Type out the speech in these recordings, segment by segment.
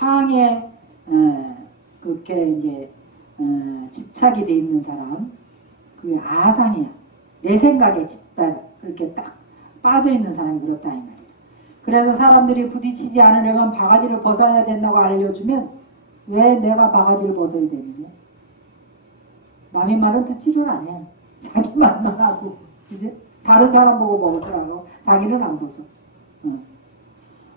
상에 그렇게 이제 집착이 돼 있는 사람, 그게 아상이야. 내 생각에 그렇게 딱 빠져 있는 사람이 그렇다 이 말이야. 그래서 사람들이 부딪히지 않으려면 바가지를 벗어야 된다고 알려주면 왜 내가 바가지를 벗어야 되느냐? 남의 말은 듣지를 안 해. 자기 말만 하고, 이제 다른 사람 보고 벗으라고 자기는 안 벗어.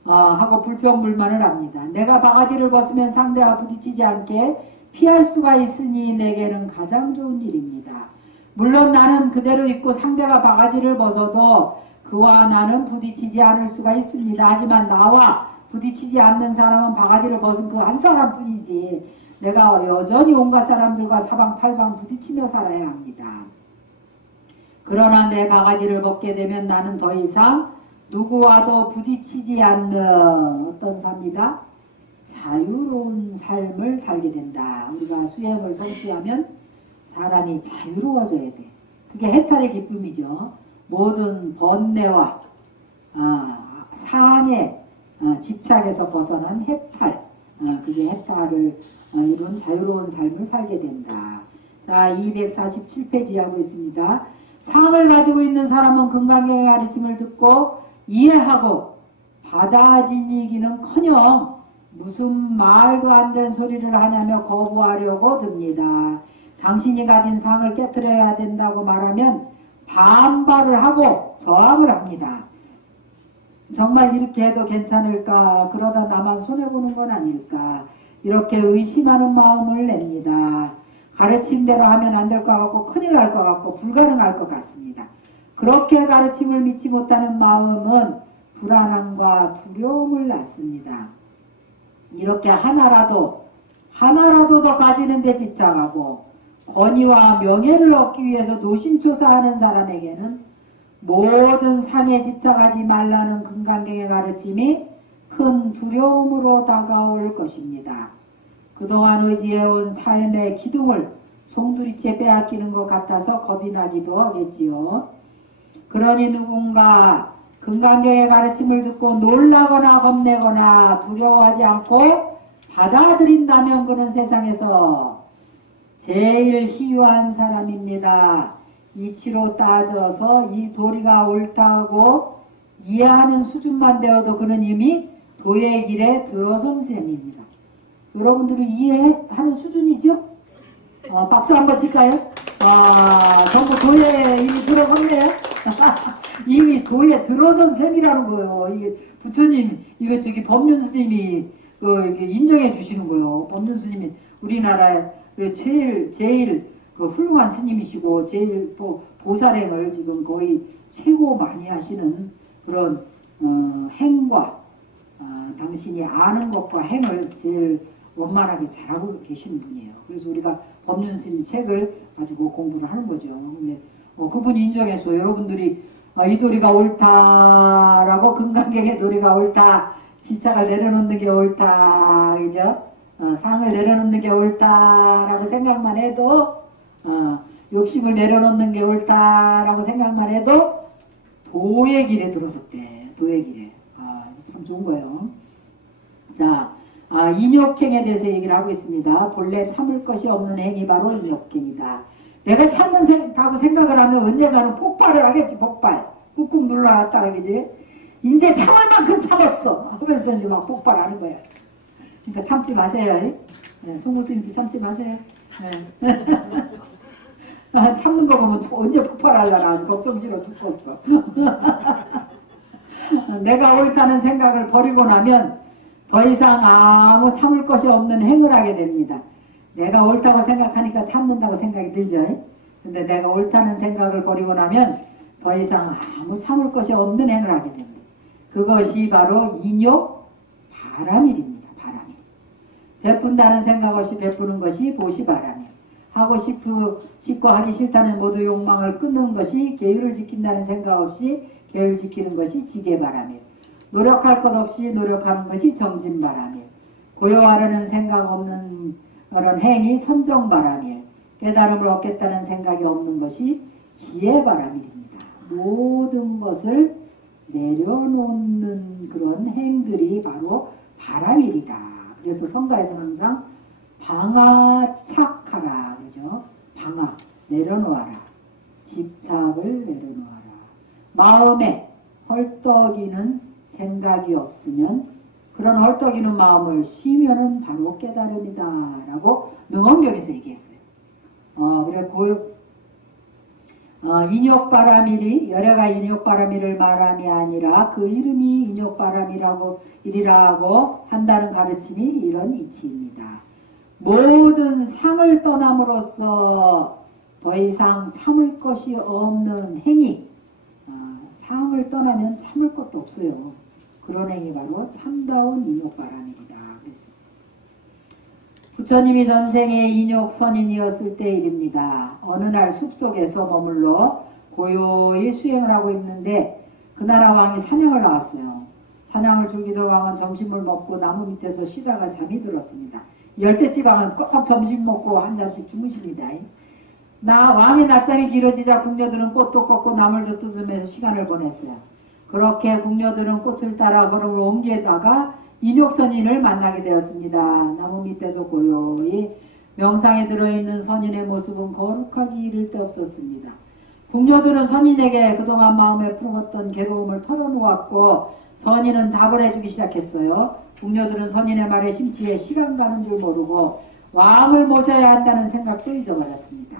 하고 불평불만을 합니다. 내가 바가지를 벗으면 상대와 부딪히지 않게 피할 수가 있으니 내게는 가장 좋은 일입니다. 물론 나는 그대로 있고 상대가 바가지를 벗어도 그와 나는 부딪히지 않을 수가 있습니다. 하지만 나와 부딪히지 않는 사람은 바가지를 벗은 그 한 사람뿐이지 내가 여전히 온갖 사람들과 사방팔방 부딪히며 살아야 합니다. 그러나 내 바가지를 벗게 되면 나는 더 이상 누구와도 부딪히지 않는 어떤 삶이다? 자유로운 삶을 살게 된다. 우리가 수행을 성취하면 사람이 자유로워져야 돼. 그게 해탈의 기쁨이죠. 모든 번뇌와 상의 집착에서 벗어난 해탈, 그게 해탈을 이룬 자유로운 삶을 살게 된다. 자, 247페이지 하고 있습니다. 상을 가지고 있는 사람은 금강경의 가르침을 듣고 이해하고 받아들이기는커녕 무슨 말도 안 되는 소리를 하냐며 거부하려고 듭니다. 당신이 가진 상을 깨트려야 된다고 말하면 반발을 하고 저항을 합니다. 정말 이렇게 해도 괜찮을까? 그러다 나만 손해보는 건 아닐까? 이렇게 의심하는 마음을 냅니다. 가르침대로 하면 안 될 것 같고 큰일 날 것 같고 불가능할 것 같습니다. 그렇게 가르침을 믿지 못하는 마음은 불안함과 두려움을 낳습니다. 이렇게 하나라도 더 가지는 데 집착하고 권위와 명예를 얻기 위해서 노심초사하는 사람에게는 모든 상에 집착하지 말라는 금강경의 가르침이 큰 두려움으로 다가올 것입니다. 그동안 의지해온 삶의 기둥을 송두리째 빼앗기는 것 같아서 겁이 나기도 하겠지요. 그러니 누군가 금강경의 가르침을 듣고 놀라거나 겁내거나 두려워하지 않고 받아들인다면 그는 세상에서 제일 희유한 사람입니다. 이치로 따져서 이 도리가 옳다고 이해하는 수준만 되어도 그는 이미 도의 길에 들어선 셈입니다. 여러분들이 이해하는 수준이죠? 박수 한번 칠까요? 전부 도에 이미 들어섰네요. 이미 도에 들어선 셈이라는 거예요. 이게 부처님, 이거 저기 법륜 스님이 이렇게 인정해 주시는 거예요. 법륜 스님이 우리나라의 제일 그 훌륭한 스님이시고 제일 보살행을 지금 거의 최고 많이 하시는 그런 행과 당신이 아는 것과 행을 제일 원만하게 잘하고 계시는 분이에요. 그래서 우리가 법륜 스님 책을 가지고 공부를 하는 거죠. 근데 그분이 인정해서 여러분들이 이 도리가 옳다라고 금강경의 도리가 옳다, 집착을 내려놓는 게 옳다, 그죠? 상을 내려놓는 게 옳다라고 생각만 해도 욕심을 내려놓는 게 옳다라고 생각만 해도 도의 길에 들어섰대. 도의 길에. 참 좋은 거예요. 자, 인욕행에 대해서 얘기를 하고 있습니다. 본래 참을 것이 없는 행이 바로 인욕행이다. 내가 참는다고 생각을 하면 언젠가는 폭발을 하겠지. 폭발. 꾹꾹 눌러놨다가 그지. 이제 참을 만큼 참았어 하면서 이제 막 폭발하는 거야. 그러니까 참지 마세요. 네, 송구스님도 참지 마세요. 네. 참는 거 보면 언제 폭발하려나 걱정스러워 죽겠어. 내가 옳다는 생각을 버리고 나면 더 이상 아무 참을 것이 없는 행을 하게 됩니다. 내가 옳다고 생각하니까 참는다고 생각이 들죠. 근데 내가 옳다는 생각을 버리고 나면 더 이상 아무 참을 것이 없는 행을 하게 됩니다. 그것이 바로 인욕 바람일입니다. 바람일. 베푼다는 생각 없이 베푸는 것이 보시바람일. 하고 싶고 하기 싫다는 모두 욕망을 끊는 것이 계율을 지킨다는 생각 없이 계율 지키는 것이 지게바람일. 노력할 것 없이 노력하는 것이 정진바람일. 고요하려는 생각 없는 그런 행위 선정바람일. 깨달음을 얻겠다는 생각이 없는 것이 지혜바람일입니다. 모든 것을 내려놓는 그런 행들이 바로 바람일이다. 그래서 성가에서는 항상 방아착하라 그러죠. 방아 내려놓아라. 집착을 내려놓아라. 마음에 헐떡이는 생각이 없으면 그런 헐떡이는 마음을 쉬면은 바로 깨달음이다 라고 능엄경에서 얘기했어요. 그래 인욕바람이리 열애가 인욕바람이를 말함이 아니라 그 이름이 인욕바람이라고 이리라고 한다는 가르침이 이런 이치입니다. 모든 상을 떠남으로써 더 이상 참을 것이 없는 행위, 상을 떠나면 참을 것도 없어요. 그런 행위 바로 참다운 인욕바람이다. 그랬습니다. 부처님이 전생에 인욕선인이었을 때 일입니다. 어느 날 숲속에서 머물러 고요히 수행을 하고 있는데 그 나라 왕이 사냥을 나왔어요. 사냥을 즐기던 왕은 점심을 먹고 나무 밑에서 쉬다가 잠이 들었습니다. 열대지방은 꼭 점심 먹고 한 잠씩 주무십니다. 왕의 낮잠이 길어지자 궁녀들은 꽃도 꺾고 나물도 뜯으면서 시간을 보냈어요. 그렇게 궁녀들은 꽃을 따라 걸음을 옮기다가 인욕선인을 만나게 되었습니다. 나무 밑에서 고요히 명상에 들어있는 선인의 모습은 거룩하기 이를 데 없었습니다. 궁녀들은 선인에게 그동안 마음에 품었던 괴로움을 털어놓았고 선인은 답을 해주기 시작했어요. 궁녀들은 선인의 말에 심취해 시간 가는 줄 모르고 왕을 모셔야 한다는 생각도 잊어버렸습니다.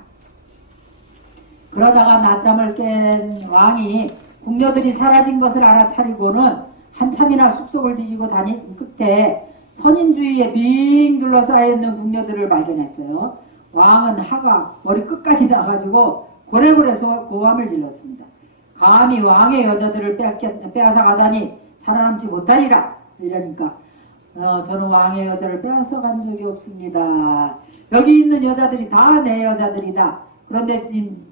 그러다가 낮잠을 깬 왕이 궁녀들이 사라진 것을 알아차리고는 한참이나 숲속을 뒤지고 다닌 끝에 선인 주위에 빙 둘러싸여있는 궁녀들을 발견했어요. 왕은 하가 머리 끝까지 나가지고 고래고래서 고함을 질렀습니다. 감히 왕의 여자들을 빼앗아 가다니 살아남지 못하리라. 이러니까 저는 왕의 여자를 빼앗아 간 적이 없습니다. 여기 있는 여자들이 다 내 여자들이다. 그런데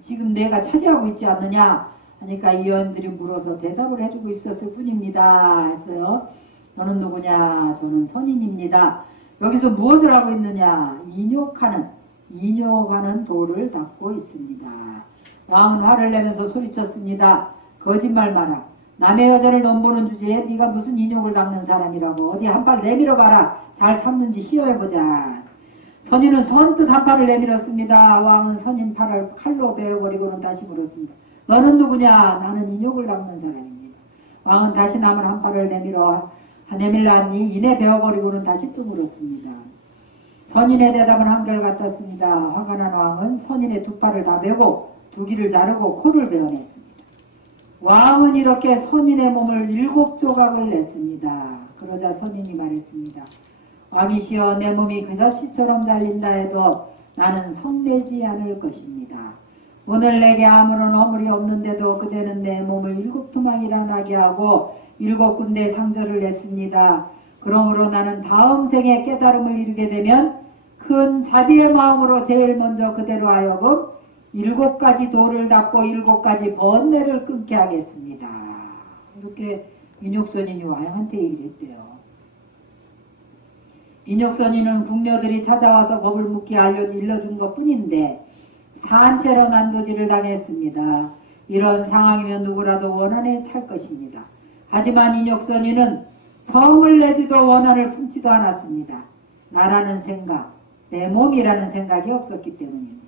지금 내가 차지하고 있지 않느냐 하니까 이 여인들이 물어서 대답을 해주고 있었을 뿐입니다. 했어요. 너는 누구냐? 저는 선인입니다. 여기서 무엇을 하고 있느냐? 인욕하는 도를 닦고 있습니다. 왕은 화를 내면서 소리쳤습니다. 거짓말 마라. 남의 여자를 넘보는 주제에 네가 무슨 인욕을 닦는 사람이라고. 어디 한 발 내밀어 봐라. 잘 닦는지 시험해보자. 선인은 선뜻 한 팔을 내밀었습니다. 왕은 선인 팔을 칼로 베어버리고는 다시 물었습니다. 너는 누구냐? 나는 인욕을 닦는 사람입니다. 왕은 다시 남은 한 팔을 내밀라니 이내 베어버리고는 다시 또 물었습니다. 선인의 대답은 한결같았습니다. 화가 난 왕은 선인의 두 팔을 다 베고 두 귀를 자르고 코를 베어냈습니다. 왕은 이렇게 선인의 몸을 7조각을 냈습니다. 그러자 선인이 말했습니다. 왕이시여, 내 몸이 그자씨처럼 잘린다 해도 나는 성내지 않을 것입니다. 오늘 내게 아무런 허물이 없는데도 그대는 내 몸을 7토막이나 나게 하고 7군데 상절을 냈습니다. 그러므로 나는 다음 생에 깨달음을 이루게 되면 큰 자비의 마음으로 제일 먼저 그대로 하여금 7가지 도를 닦고 7가지 번뇌를 끊게 하겠습니다. 이렇게 인욕선인이 왕한테 얘기를 했대요. 인욕선인은 궁녀들이 찾아와서 법을 묻게 일러준 것 뿐인데 산채로 난도질을 당했습니다. 이런 상황이면 누구라도 원한에 찰 것입니다. 하지만 인욕선인은 성을 내지도 원한을 품지도 않았습니다. 나라는 생각, 내 몸이라는 생각이 없었기 때문입니다.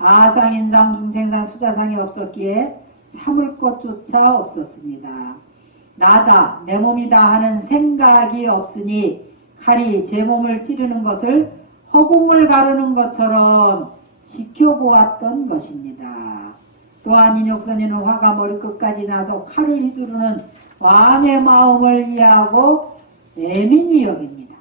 아상, 인상, 중생상, 수자상이 없었기에 참을 것조차 없었습니다. 나다, 내 몸이다 하는 생각이 없으니 칼이 제 몸을 찌르는 것을 허공을 가르는 것처럼 지켜보았던 것입니다. 또한 인욕선인은 화가 머리끝까지 나서 칼을 휘두르는 왕의 마음을 이해하고 애민히 여깁니다.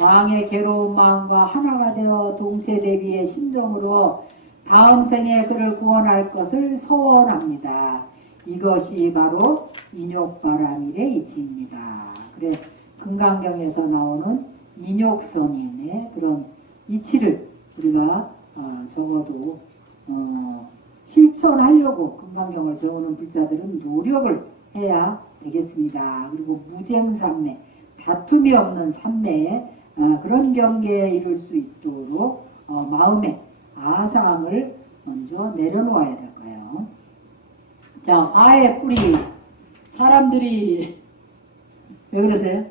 왕의 괴로운 마음과 하나가 되어 동체대비의 심정으로 다음 생에 그를 구원할 것을 소원합니다. 이것이 바로 인욕바람일의 이치입니다. 그래, 금강경에서 나오는 인욕선인의 그런 이치를 우리가 적어도 실천하려고 금강경을 배우는 불자들은 노력을 해야 되겠습니다. 그리고 무쟁삼매, 다툼이 없는 삼매에 그런 경계에 이룰 수 있도록 마음의 아상을 먼저 내려놓아야 될 거예요. 자, 화의 뿌리. 사람들이 왜 그러세요?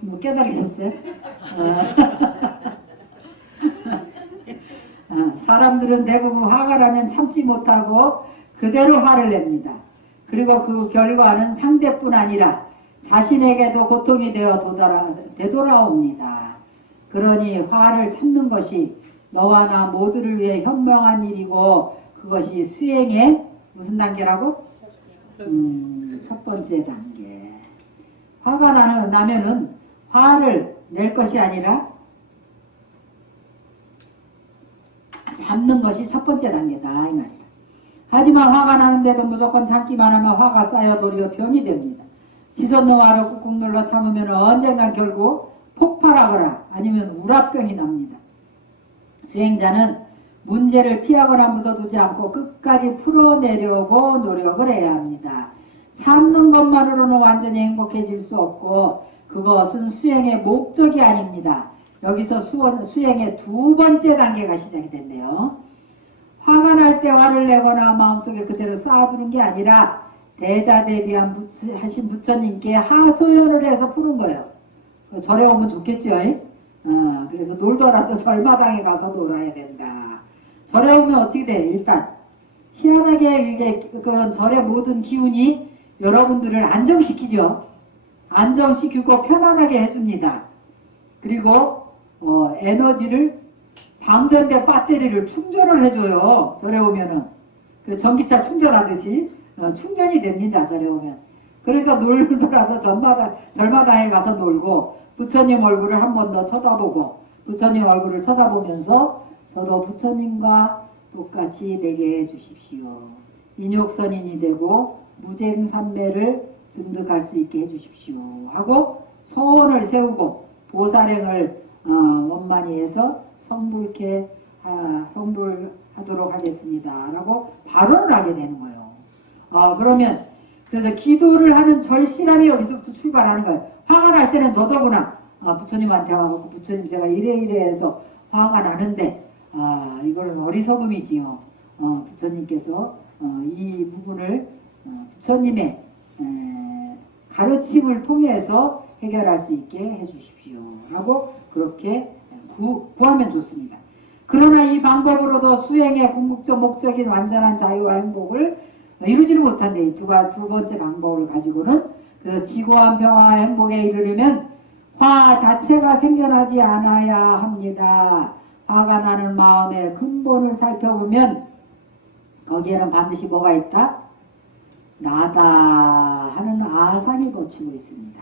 뭐 깨달으셨어요? 사람들은 대부분 화가 나면 참지 못하고 그대로 화를 냅니다. 그리고 그 결과는 상대뿐 아니라 자신에게도 고통이 되어 되돌아옵니다. 그러니 화를 참는 것이 너와 나 모두를 위해 현명한 일이고 그것이 수행의 무슨 단계라고? 첫 번째 단계. 화가 나면은 화를 낼 것이 아니라 참는 것이 첫 번째 단계다 이 말이야. 하지만 화가 나는데도 무조건 참기만 하면 화가 쌓여 도리어 병이 됩니다. 지선 노화를 꾹꾹 눌러 참으면 언젠간 결국 폭발하거나 아니면 우라병이 납니다. 수행자는 문제를 피하거나 묻어두지 않고 끝까지 풀어내려고 노력을 해야 합니다. 참는 것만으로는 완전히 행복해질 수 없고 그것은 수행의 목적이 아닙니다. 여기서 수행의 두 번째 단계가 시작이 된대요. 화가 날 때 화를 내거나 마음속에 그대로 쌓아두는 게 아니라 대자대비한 하신 부처님께 하소연을 해서 푸는 거예요. 절에 오면 좋겠죠. 그래서 놀더라도 절마당에 가서 놀아야 된다. 절에 오면 어떻게 돼? 일단 희한하게 이게 그런 절의 모든 기운이 여러분들을 안정시키죠. 안정시키고 편안하게 해줍니다. 그리고 에너지를 방전된 배터리를 충전을 해줘요. 절에 오면은 그 전기차 충전하듯이 충전이 됩니다. 절에 오면. 그러니까 놀더라도 절마다에 가서 놀고 부처님 얼굴을 한 번 더 쳐다보고 부처님 얼굴을 쳐다보면서 저도 부처님과 똑같이 되게 해주십시오. 인욕선인이 되고 무쟁삼매를 증득할 수 있게 해주십시오. 하고 소원을 세우고 보살행을 원만히 해서 성불하도록 하겠습니다. 라고 발언을 하게 되는 거예요. 그러면 그래서 기도를 하는 절실함이 여기서부터 출발하는 거예요. 화가 날 때는 더더구나 부처님한테 와서 부처님 제가 이래 해서 화가 나는데 이거는 어리석음이지요. 부처님께서 이 부분을 부처님의 가르침을 통해서 해결할 수 있게 해주십시오. 라고 그렇게 구하면 좋습니다. 그러나 이 방법으로도 수행의 궁극적 목적인 완전한 자유와 행복을 이루지는 못한대. 이 두 번째 방법을 가지고는. 그래서 지고한 평화와 행복에 이르려면 화 자체가 생겨나지 않아야 합니다. 화가 나는 마음의 근본을 살펴보면 거기에는 반드시 뭐가 있다? 나다 하는 아상이 거치고 있습니다.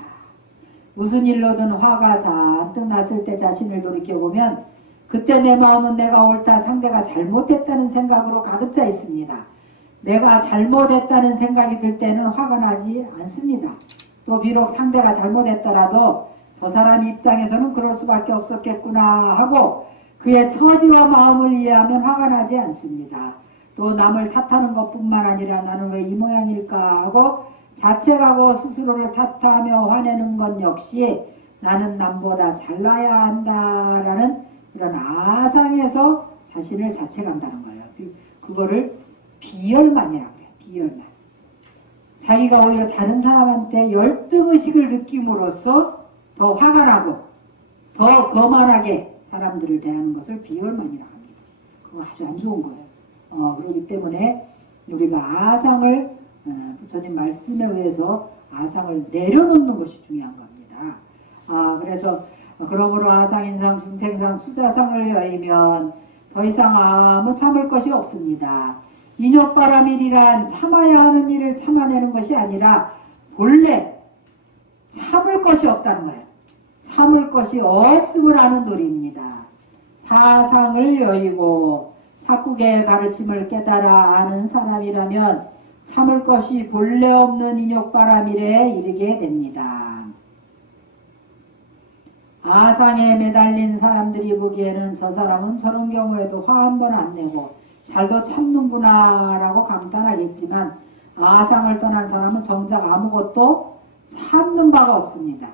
무슨 일로든 화가 잔뜩 났을 때 자신을 돌이켜보면 그때 내 마음은 내가 옳다, 상대가 잘못했다는 생각으로 가득 차 있습니다. 내가 잘못했다는 생각이 들 때는 화가 나지 않습니다. 또 비록 상대가 잘못했더라도 저 사람 입장에서는 그럴 수밖에 없었겠구나 하고 그의 처지와 마음을 이해하면 화가 나지 않습니다. 또 남을 탓하는 것뿐만 아니라 나는 왜 이 모양일까 하고 자책하고 스스로를 탓하며 화내는 것 역시 나는 남보다 잘나야 한다라는 그런 아상에서 자신을 자책한다는 거예요. 그거를 비열만이라고 해요. 비열만. 자기가 오히려 다른 사람한테 열등의식을 느낌으로써 더 화가 나고 더 거만하게 사람들을 대하는 것을 비열만이라고 합니다. 그거 아주 안 좋은 거예요. 그렇기 때문에 우리가 아상을 부처님 말씀에 의해서 아상을 내려놓는 것이 중요한 겁니다. 그래서 그러므로 아상인상 중생상 수자상을 여의면 더 이상 아무 참을 것이 없습니다. 인욕바람일이란 참아야 하는 일을 참아내는 것이 아니라 본래 참을 것이 없다는 거예요. 참을 것이 없음을 아는 도리입니다. 사상을 여의고 사국의 가르침을 깨달아 아는 사람이라면 참을 것이 본래 없는 인욕바람일에 이르게 됩니다. 아상에 매달린 사람들이 보기에는 저 사람은 저런 경우에도 화 한 번 안 내고 잘도 참는구나 라고 감탄하겠지만 아상을 떠난 사람은 정작 아무것도 참는 바가 없습니다.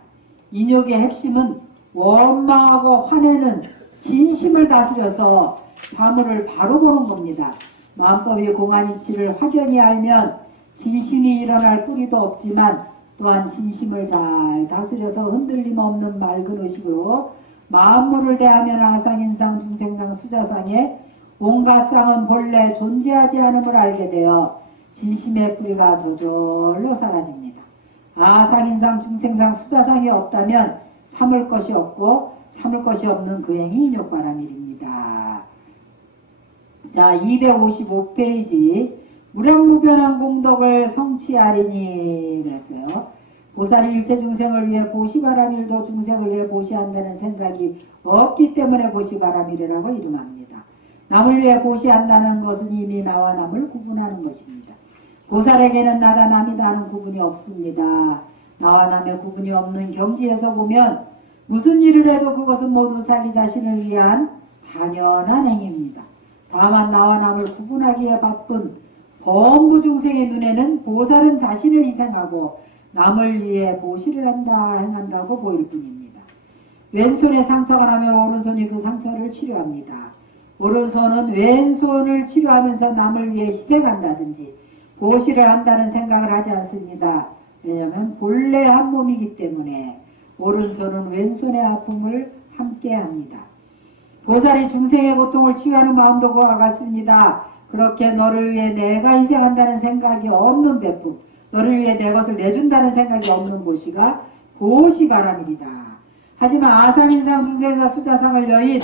인욕의 핵심은 원망하고 화내는 진심을 다스려서 사물을 바로 보는 겁니다. 마음법의 공안이치를 확연히 알면 진심이 일어날 뿌리도 없지만 또한 진심을 잘 다스려서 흔들림 없는 맑은 의식으로 만물을 대하면 아상인상 중생상 수자상에 온갖 쌍은 본래 존재하지 않음을 알게 되어 진심의 뿌리가 저절로 사라집니다. 아상인상 중생상 수자상이 없다면 참을 것이 없고 참을 것이 없는 그 행이 인욕바람일입니다. 자, 255페이지 무량무변한 공덕을 성취하리니 그랬어요. 보살이 일체 중생을 위해 보시바람일도 중생을 위해 보시한다는 생각이 없기 때문에 보시바람일이라고 이름합니다. 남을 위해 보시한다는 것은 이미 나와 남을 구분하는 것입니다. 보살에게는 나다 남이다 하는 구분이 없습니다. 나와 남의 구분이 없는 경지에서 보면 무슨 일을 해도 그것은 모두 자기 자신을 위한 당연한 행위입니다. 다만 나와 남을 구분하기에 바쁜 범부 중생의 눈에는 보살은 자신을 희생하고 남을 위해 보시를 행한다고 보일 뿐입니다. 왼손에 상처가 나면 오른손이 그 상처를 치료합니다. 오른손은 왼손을 치료하면서 남을 위해 희생한다든지 보시를 한다는 생각을 하지 않습니다. 왜냐하면 본래 한 몸이기 때문에 오른손은 왼손의 아픔을 함께 합니다. 보살이 중생의 고통을 치유하는 마음도 그와 같습니다. 그렇게 너를 위해 내가 희생한다는 생각이 없는 베품, 너를 위해 내 것을 내준다는 생각이 없는 보시가 보시바람이다. 하지만 아상인상 중생상 수자상을 여인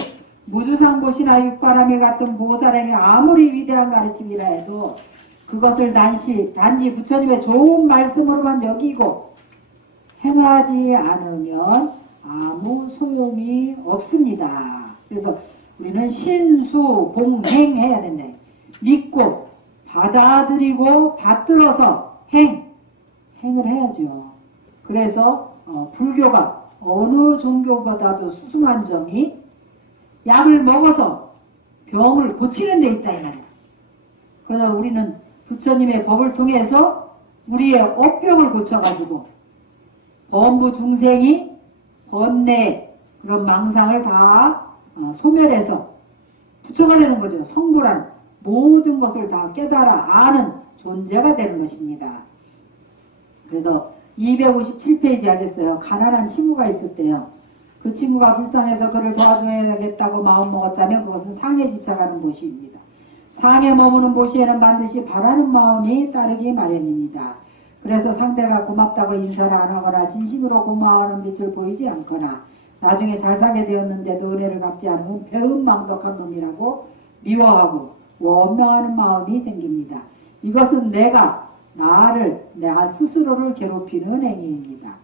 무주상 보시나 육바람일 같은 보살에게 아무리 위대한 가르침이라 해도 그것을 단지 부처님의 좋은 말씀으로만 여기고 행하지 않으면 아무 소용이 없습니다. 그래서 우리는 신수봉행 해야 된다. 믿고 받아들이고 받들어서 행을 해야죠. 그래서 불교가 어느 종교보다도 수승한 점이 약을 먹어서 병을 고치는 데 있다 이 말이야. 그래서 우리는 부처님의 법을 통해서 우리의 업병을 고쳐가지고 범부 중생이 번뇌 그런 망상을 다 소멸해서 부처가 되는 거죠. 성불한 모든 것을 다 깨달아 아는 존재가 되는 것입니다. 그래서 257페이지 하겠어요. 가난한 친구가 있었대요. 그 친구가 불쌍해서 그를 도와줘야겠다고 마음먹었다면 그것은 상에 집착하는 보시입니다. 상에 머무는 보시에는 반드시 바라는 마음이 따르기 마련입니다. 그래서 상대가 고맙다고 인사를 안 하거나 진심으로 고마워하는 빛을 보이지 않거나 나중에 잘 살게 되었는데도 은혜를 갚지 않으면 배은망덕한 놈이라고 미워하고 원망하는 마음이 생깁니다. 이것은 내가 스스로를 괴롭히는 행위입니다.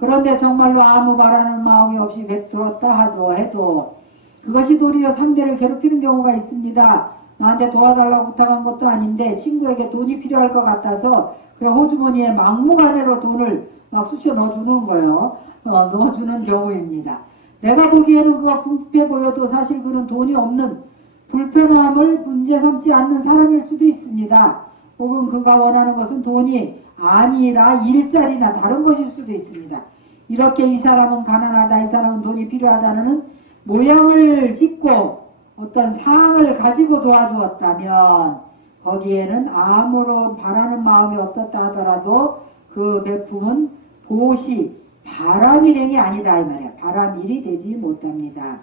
그런데 정말로 아무 바라는 마음이 없이 베풀었다 해도 그것이 도리어 상대를 괴롭히는 경우가 있습니다. 나한테 도와달라고 부탁한 것도 아닌데 친구에게 돈이 필요할 것 같아서 그 호주머니에 막무가내로 돈을 막 쑤셔 넣어주는 거예요. 넣어주는 경우입니다. 내가 보기에는 그가 궁핍해 보여도 사실 그는 돈이 없는 불편함을 문제 삼지 않는 사람일 수도 있습니다. 혹은 그가 원하는 것은 돈이 아니라 일자리나 다른 것일 수도 있습니다. 이렇게 이 사람은 가난하다, 이 사람은 돈이 필요하다는 모양을 짓고 어떤 사항을 가지고 도와주었다면 거기에는 아무런 바라는 마음이 없었다 하더라도 그 베품은 보시 바람일행이 아니다 이 말이야. 바람일이 되지 못합니다.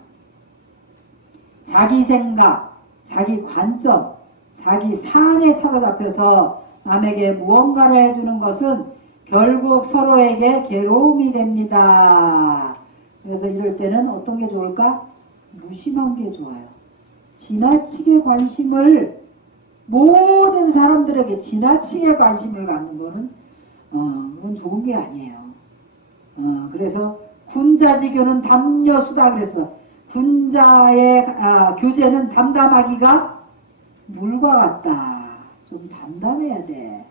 자기 생각, 자기 관점, 자기 상에 사로잡혀서 남에게 무언가를 해주는 것은 결국 서로에게 괴로움이 됩니다. 그래서 이럴 때는 어떤 게 좋을까? 무심한 게 좋아요. 지나치게 관심을 모든 사람들에게 지나치게 관심을 갖는 거는 그건 좋은 게 아니에요. 그래서 군자지교는 담여수다 그래서 군자의 교제는 담담하기가 물과 같다. 좀 담담해야 돼.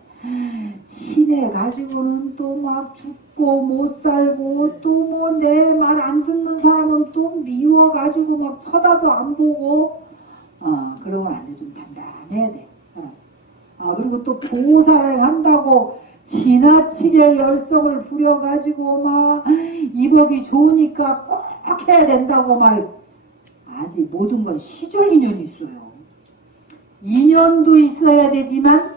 친해 가지고는 또 막 죽고 못 살고 또 뭐 내 말 안 듣는 사람은 또 미워 가지고 막 쳐다도 안 보고 그러면 안 돼. 좀 담담해야 돼. 그리고 또 보살을 한다고 지나치게 열성을 부려가지고 막 이 법이 좋으니까 꼭 해야 된다고 막 아직 모든 건 시절 인연이 있어요. 인연도 있어야 되지만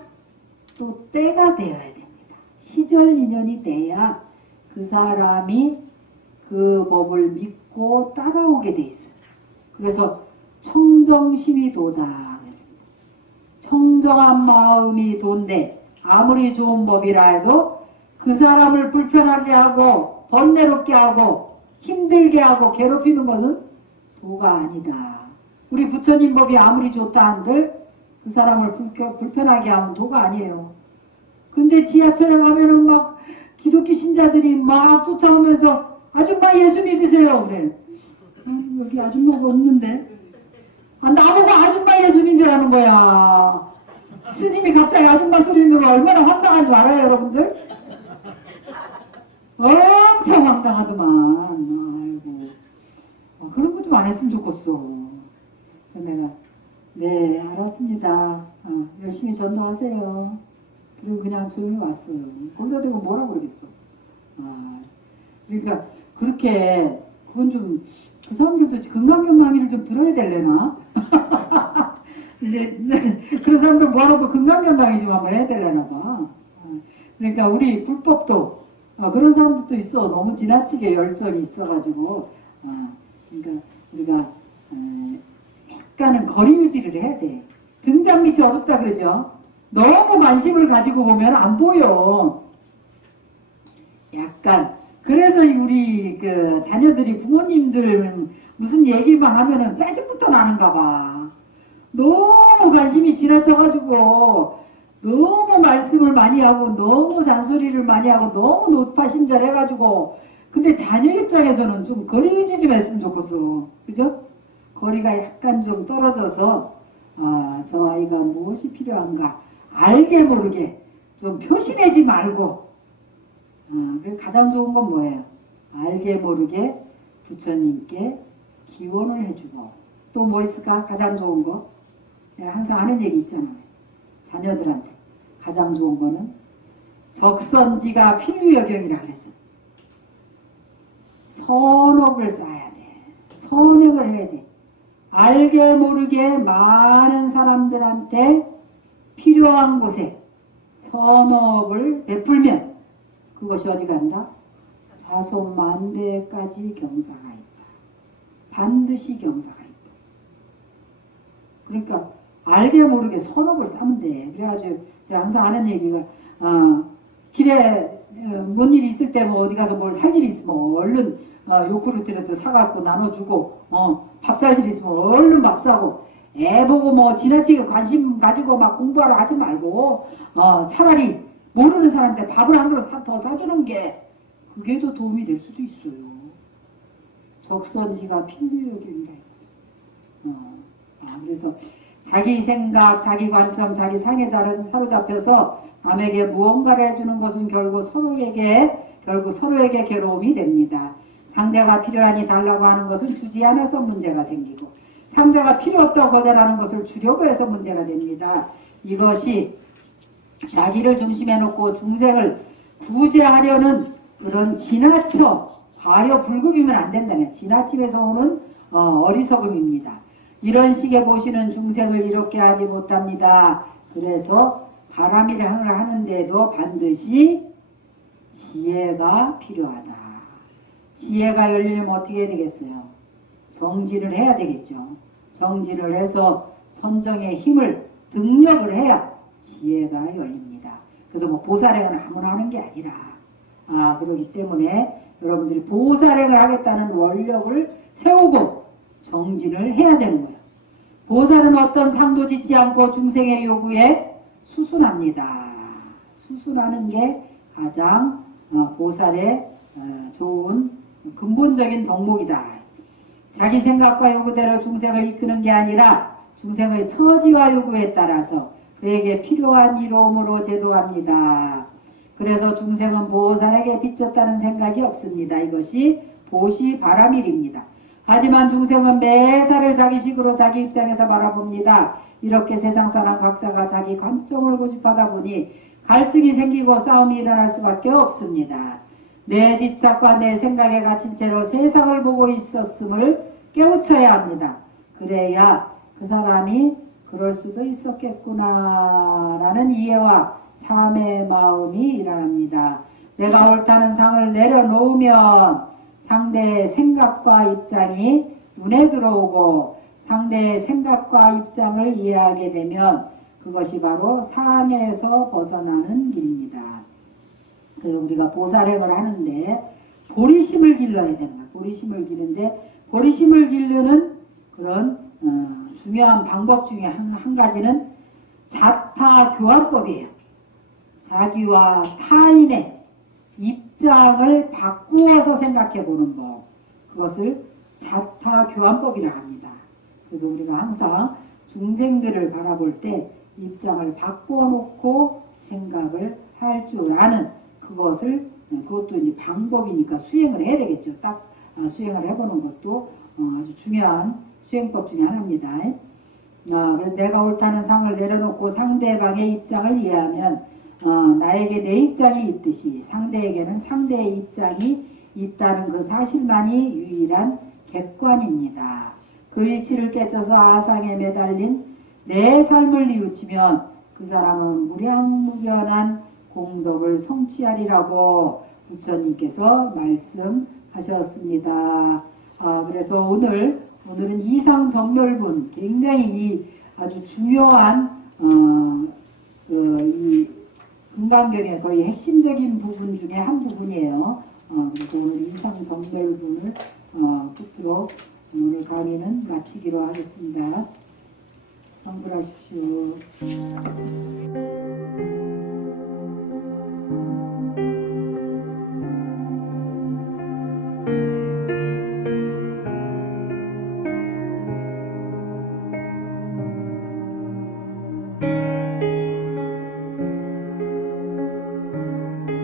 또 때가 되어야 됩니다. 시절 인연이 돼야 그 사람이 그 법을 믿고 따라오게 돼 있습니다. 그래서 청정심이 도다 그랬습니다. 청정한 마음이 돈데 아무리 좋은 법이라 해도 그 사람을 불편하게 하고 번뇌롭게 하고 힘들게 하고 괴롭히는 것은 도가 아니다. 우리 부처님 법이 아무리 좋다 한들 그 사람을 불편하게 하면 도가 아니에요. 근데 지하철에 가면은 막 기독교 신자들이 막 쫓아오면서 아줌마 예수 믿으세요 그래. 여기 아줌마가 없는데. 나보고 아줌마 예수 믿으라는 거야. 스님이 갑자기 아줌마 소리 들으면 얼마나 황당한 줄 알아요 여러분들? 엄청 황당하더만. 아이고. 그런 거 좀 안 했으면 좋겠어. 내가 네 알았습니다. 열심히 전도하세요. 그리고 그냥 조용히 왔어요. 거기다 대고 뭐라고 그러겠어. 그러니까 그렇게 그건 좀 그 사람들도 금강경망이를 좀 들어야 될래나? 그런 사람들 뭐하라고 금강경망이 좀 한번 해야 될래나 봐. 그러니까 우리 불법도 그런 사람들도 있어. 너무 지나치게 열정이 있어가지고 그러니까 우리가 약간은 거리 유지를 해야 돼. 등잔 밑이 어둡다 그러죠. 너무 관심을 가지고 보면 안 보여. 약간 그래서 우리 그 자녀들이 부모님들 무슨 얘기만 하면은 짜증부터 나는가 봐. 너무 관심이 지나쳐가지고 너무 말씀을 많이 하고 너무 잔소리를 많이 하고 너무 노파심절해가지고 근데 자녀 입장에서는 좀 거리 유지 좀 했으면 좋겠어. 그죠? 거리가 약간 좀 떨어져서 저 아이가 무엇이 필요한가 알게 모르게 좀 표시내지 말고 가장 좋은 건 뭐예요? 알게 모르게 부처님께 기원을 해주고 또 뭐 있을까? 가장 좋은 거 내가 항상 하는 얘기 있잖아요. 자녀들한테 가장 좋은 거는 적선지가 필류여경이라 그랬어. 선옥을 쌓아야 돼. 선행을 해야 돼. 알게 모르게 많은 사람들한테 필요한 곳에 선업을 베풀면 그것이 어디 간다? 자손만대까지 경사가 있다. 반드시 경사가 있다. 그러니까 알게 모르게 선업을 쌓으면 돼. 그래가지고 제가 항상 하는 얘기가 길에 뭔 일이 있을 때 뭐 어디 가서 뭘 살 일이 있으면 얼른 요구르트라도 사갖고 나눠주고 밥 살 일이 있으면 얼른 밥 사고 애 보고 뭐 지나치게 관심 가지고 막 공부하러 하지 말고 차라리 모르는 사람한테 밥을 한 그릇 더 사주는 게 그게 더 도움이 될 수도 있어요. 적선지가 필류여경이라. 그래서 자기 생각, 자기 관점, 자기 상에 사로잡혀서 남에게 무언가를 해주는 것은 결국 서로에게 괴로움이 됩니다. 상대가 필요하니 달라고 하는 것은 주지 않아서 문제가 생기고 상대가 필요 없다고 거절하는 것을 주려고 해서 문제가 됩니다. 이것이 자기를 중심에 놓고 중생을 구제하려는 그런 지나쳐 과여 불급이면 안 된다면 지나침에서 오는 어리석음입니다. 이런 식의 보시는 중생을 이롭게 하지 못합니다. 그래서 바람이를 하는데도 반드시 지혜가 필요하다. 지혜가 열리려면 어떻게 해야 되겠어요? 정진을 해야 되겠죠. 정진을 해서 선정의 힘을 등력을 해야 지혜가 열립니다. 그래서 뭐 보살행은 아무나 하는 게 아니라 그렇기 때문에 여러분들이 보살행을 하겠다는 원력을 세우고 정진을 해야 되는 거예요. 보살은 어떤 상도 짓지 않고 중생의 요구에 수순합니다. 수순하는 게 가장 보살의 좋은 근본적인 덕목이다. 자기 생각과 요구대로 중생을 이끄는 게 아니라 중생의 처지와 요구에 따라서 그에게 필요한 이로움으로 제도합니다. 그래서 중생은 보살에게 비쳤다는 생각이 없습니다. 이것이 보시 바라밀입니다. 하지만 중생은 매사를 자기식으로 자기 입장에서 바라봅니다. 이렇게 세상 사람 각자가 자기 관점을 고집하다 보니 갈등이 생기고 싸움이 일어날 수밖에 없습니다. 내 집착과 내 생각에 갇힌 채로 세상을 보고 있었음을 깨우쳐야 합니다. 그래야 그 사람이 그럴 수도 있었겠구나 라는 이해와 참의 마음이 일어납니다. 내가 옳다는 상을 내려놓으면 상대의 생각과 입장이 눈에 들어오고 상대의 생각과 입장을 이해하게 되면 그것이 바로 상에서 벗어나는 길입니다. 그래서 우리가 보살행을 하는데 보리심을 길러야 되는 거예요. 보리심을 기르는데 보리심을 기르는 그런 중요한 방법 중에 한 가지는 자타 교환법이에요. 자기와 타인의 입장을 바꾸어서 생각해 보는 법. 그것을 자타 교환법이라 합니다. 그래서 우리가 항상 중생들을 바라볼 때 입장을 바꿔놓고 생각을 할 줄 아는 그것도 이제 방법이니까 수행을 해야 되겠죠. 딱 수행을 해보는 것도 아주 중요한 수행법 중에 하나입니다. 그래서 내가 옳다는 상을 내려놓고 상대방의 입장을 이해하면 나에게 내 입장이 있듯이 상대에게는 상대의 입장이 있다는 그 사실만이 유일한 객관입니다. 그 이치를 깨쳐서 아상에 매달린 내 삶을 뉘우치면 그 사람은 무량무변한 공덕을 성취하리라고 부처님께서 말씀하셨습니다. 그래서 오늘은 이상정멸분, 굉장히 아주 중요한 이 금강경의 거의 핵심적인 부분 중에 한 부분이에요. 그래서 오늘 이상정멸분을 끝으로 오늘 강의는 마치기로 하겠습니다. 성불하십시오.